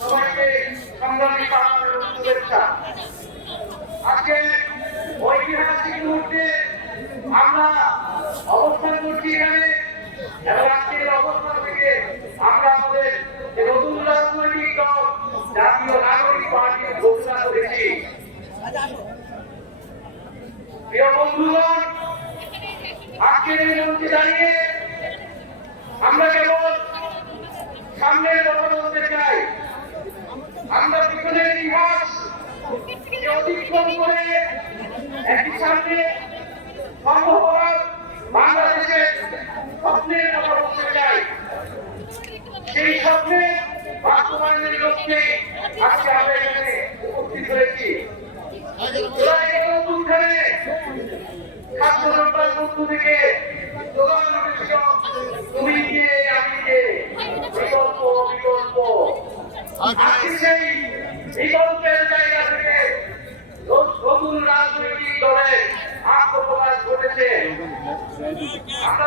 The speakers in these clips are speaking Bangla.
সবাইকে সংগ্রামী এবং শুভেচ্ছা আজকে ঐতিহাসিক মুহূর্তে আমরা অবস্থান করছি এখানে এবং আজকের অবস্থান থেকে আমরা আমাদের নতুন রাজনৈতিক দল, জাতীয় নাগরিক পার্টির ঘোষণা করেছি। প্রিয় বন্ধুগণ, আজকের এই মঞ্চে দাঁড়িয়ে আমরা কেবল সামনের কথা বলতে চাই আমরা পিছনের ইতিহাস কে অতিক্রম করে একই সামনে বাংলাদেশের স্বপ্নের কথা বলতে চাই সেই স্বপ্নে বাস্তবায়নের লক্ষ্যে আজকে আমরা এখানে উপস্থিত হয়েছি জুলাই গণঅভ্যুত্থানে ছাত্র জনতার পক্ষ থেকে স্লোগান উঠেছিল তুমি কে আমি কে বিকল্প বিকল্প আজকে সেই বিকল্পের জায়গা থেকে নতুন রাজনৈতিক দলের আত্মপ্রকাশ ঘটেছে আমরা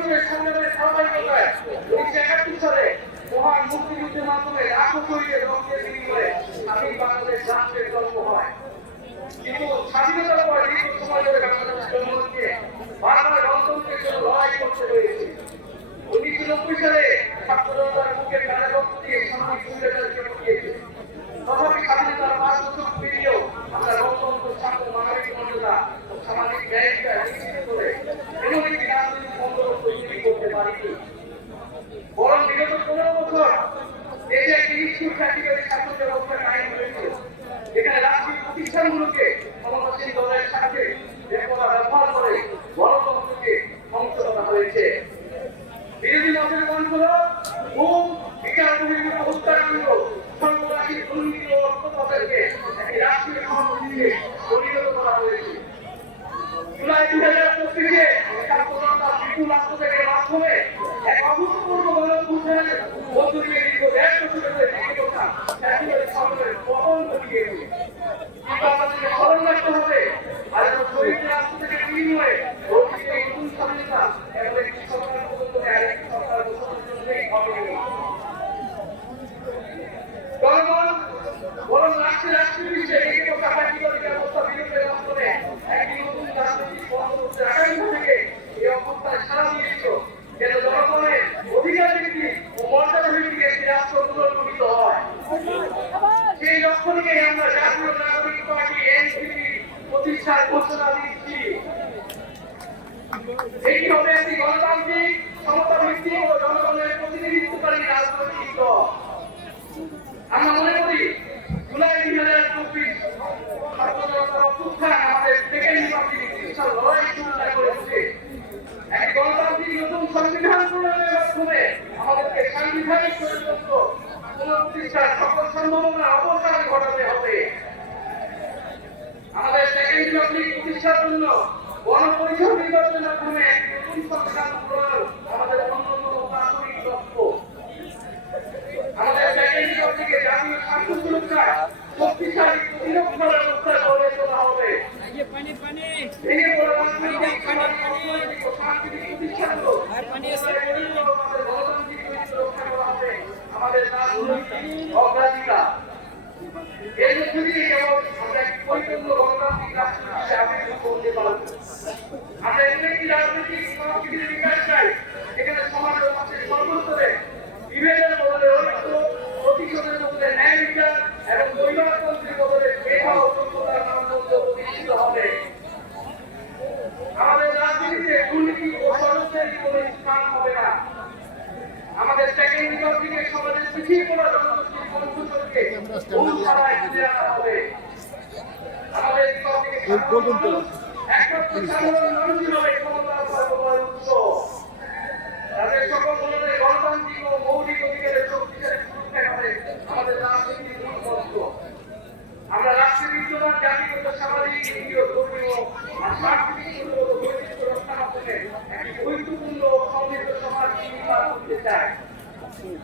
বছরের সংগ্রামের ধারাবাহিকতায় উনিশশো একাত্তর সালে মহান মুক্তিযুদ্ধের মাধ্যমে শহীদের রক্তের বিনিময়ে স্বাধীন বাংলাদেশ রাষ্ট্রের জন্ম হয় কিন্তু স্বাধীনতার পরে দীর্ঘ সময় ধরে বাংলাদেশের জনগণকে বারবার গণতন্ত্রের জন্য লড়াই করতে হয়েছে উনিশশো নব্বই সালে ছাত্র জনতার বুকের কানে রক্ত দিয়ে সামাজিক সুবিধার জন্য দিয়েছে তথাপি স্বাধীনতার পাঁচ বছর পেরিয়েও আমরা গণতন্ত্র ছাত্র মানবিক মর্যাদা ও সামাজিক ন্যায়িকতা নিশ্চিত করে এমন একটি রাজনৈতিক বন্দোবস্ত তৈরি করতে পারিনি বরং বিগত পনেরো বছর ক্যাটিগরি শাসন ব্যবস্থা কায়েম হয়েছে এখানে রাজনৈতিক প্রতিষ্ঠানগুলোকে ক্ষমতাসীন দলের সাথে বেপরা ব্যবহার করে গণতন্ত্রকে ধ্বংস করা হয়েছে বিরোধী মতের মনগুলো খুব বিচার বহির্ভূত হত্যাকাণ্ড সর্বরাশি দুর্নীতি ও অর্থপাতেরকে একটি রাষ্ট্রীয় সংস্কৃতিকে পরিণত করা হয়েছে জুলাই দুই হাজার পঁচিশে ছাত্র জনতা বিপুল আত্মত্যাগের মাধ্যমে এক অভূতপূর্ব গণঅভ্যুত্থানের মধ্য দিয়ে দীর্ঘ দেড় বছরের ধরে জীবিকা জাতীয় সরকারের পতন ঘটিয়েছে এই বাংলাদেশকে স্মরণ রাখতে হবে আর এখন শহীদদের আত্মত্যাগের বিনিময়ে অর্জিত এই নতুন স্বাধীনতা এখন একটি সরকার পর্যন্ত আর একটি সরকার গঠনের জন্যই হবে জনগণ বরং রাষ্ট্রের রাষ্ট্রীয় বিষয়ে এই কথা কার্যকরী ব্যবস্থা বিরোধের মাধ্যমে একটি নতুন রাজনৈতিক বন্দোবস্তের আকাঙ্ক্ষা থেকে এই অবস্থায় সারা দিয়েছিল যেন জনগণের অধিকার ভিত্তি ও মর্যাদা ভিত্তিক একটি রাষ্ট্র পুনর্গঠিত হয় সেই লক্ষ্য নিয়ে আমরা প্রতিষ্ঠার ঘোষণা দিচ্ছি এটি হবে একটি সমতা ভিত্তিক ও জনগণের প্রতিনিধিত্বকারী রাজনৈতিক দল? আমরা মনে করি জুলাই দুই হাজার চব্বিশ আমাদের সেকেন্ড রিপাবলিক প্রতিষ্ঠার লড়াই শুরু করেছে। একটি গণতান্ত্রিক নতুন প্রতিষ্ঠার জন্য গণপরিষদ নির্বাচনের মাধ্যমে নতুন সংবিধান প্রণয়ন আমাদের অন্যতম প্রাথমিক লক্ষ্য আমাদের সেকেন্ড রিপাবলিকে জাতীয় স্বার্থ সুরক্ষা শক্তিশালী প্রতিরক্ষা ব্যবস্থা গড়ে তোলা হবে ভেঙে পড়া রাজনৈতিক, সামাজিক অর্থনৈতিক ও সাংস্কৃতিক প্রতিষ্ঠানগুলো আমাদের গণতান্ত্রিক ঐক্য রক্ষা করা হবে আমাদের রাজনৈতিক অগ্রাধিকার এর মধ্যে দিয়ে কেবল আমরা একটি পরিপূর্ণ গণতান্ত্রিক রাষ্ট্র হিসেবে আবির্ভূত করতে পারব আমরা এমন একটি রাজনৈতিক সংস্কৃতির বিকাশ চাই? যেখানে সমাজ ও সর্বস্তরে বিভেদের বদলে ঐক্য প্রতিশোধের বদলে ন্যায় বিচার এবং পরিবারতন্ত্রের বদলে মেধা ও যোগ্যতার মানদণ্ড প্রতিষ্ঠিত হবে। আমাদের রাজনীতিতে দুর্নীতি ও ষড়যন্ত্রের কোনো স্থান হবে না। আমাদের সেকেন্ড রিপাবলিকের সমাজের পিছিয়ে পড়া জনগোষ্ঠীর কণ্ঠস্বরকে অনুসরণায় তুলে আনা হবে। আমাদের রিপাবলিকের সাধারণ মানুষ একমাত্র সাধারণ মানুষই হবে ক্ষমতার সর্ববড় উৎস তাদের সকল ধরনের গণতান্ত্রিক ও মৌলিক অধিকারের শক্তিশালী সুরক্ষা হবে আমাদের রাজনীতির মূল মন্ত্র আমরা রাষ্ট্রের বিদ্যমান জাতিগত সামাজিক নীতিও ধর্মীয় আর সাংস্কৃতিক মূল্যবোধ ও বৈচিত্র্য রক্ষার মাধ্যমে একটি ঐক্যপূর্ণ ও সমৃদ্ধ সমাজ নির্মাণ করতে চাই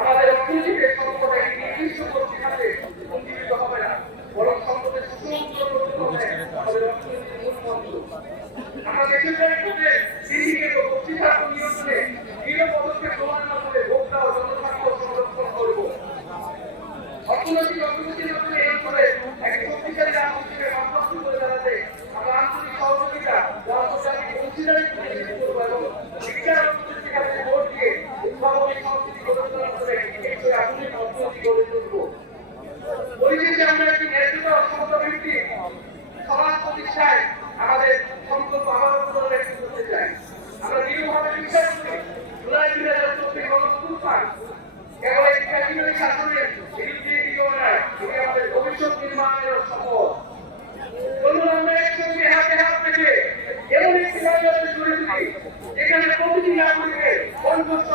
আমাদের অর্থনীতিতে সম্পদ নির্দিষ্ট গোষ্ঠীর নাগরিকের